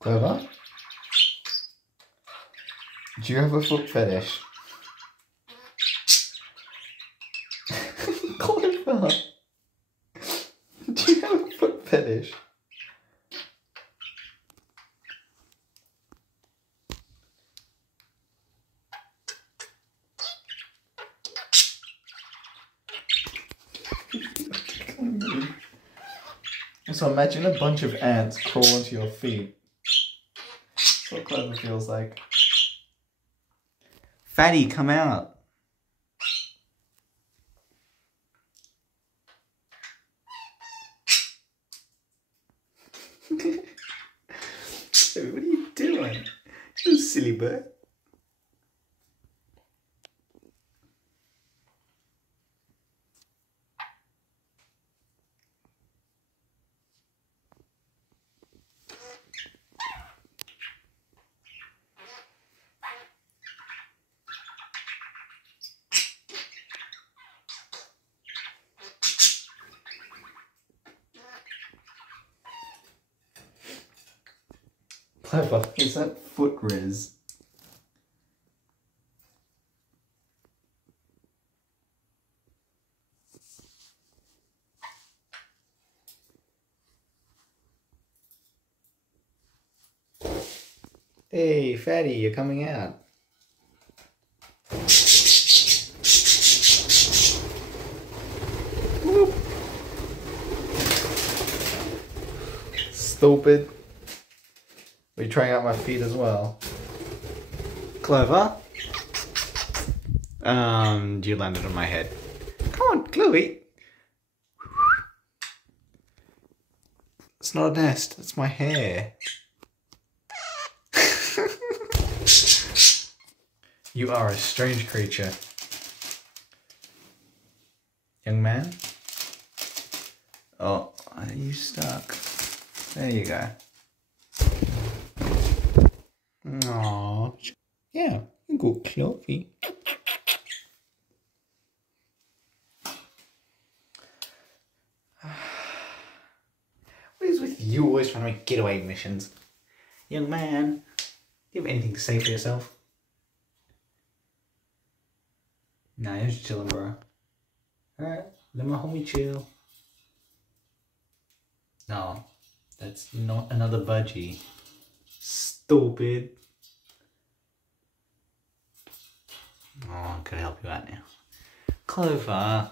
Clover? Do you have a foot fetish? Clover! Do you have a foot fetish? So imagine a bunch of ants crawl onto your feet. That's what Clover feels like. Fatty, come out. What are you doing? You silly bird. Clover, is that foot rizz? Hey, Fatty, you're coming out. Whoop. Stupid. Are you trying out my feet as well? Clover? You landed on my head. Come on, Chloe. It's not a nest, it's my hair. You are a strange creature. Young man? Oh, are you stuck? There you go. Aww. Yeah, you go, Chloe. What is with you always trying to make getaway missions? Young man, do you have anything to say for yourself? Nah, you're just chilling, bro. Alright, let my homie chill. No, that's not another budgie. Stupid. Oh, I could help you out now. Clover.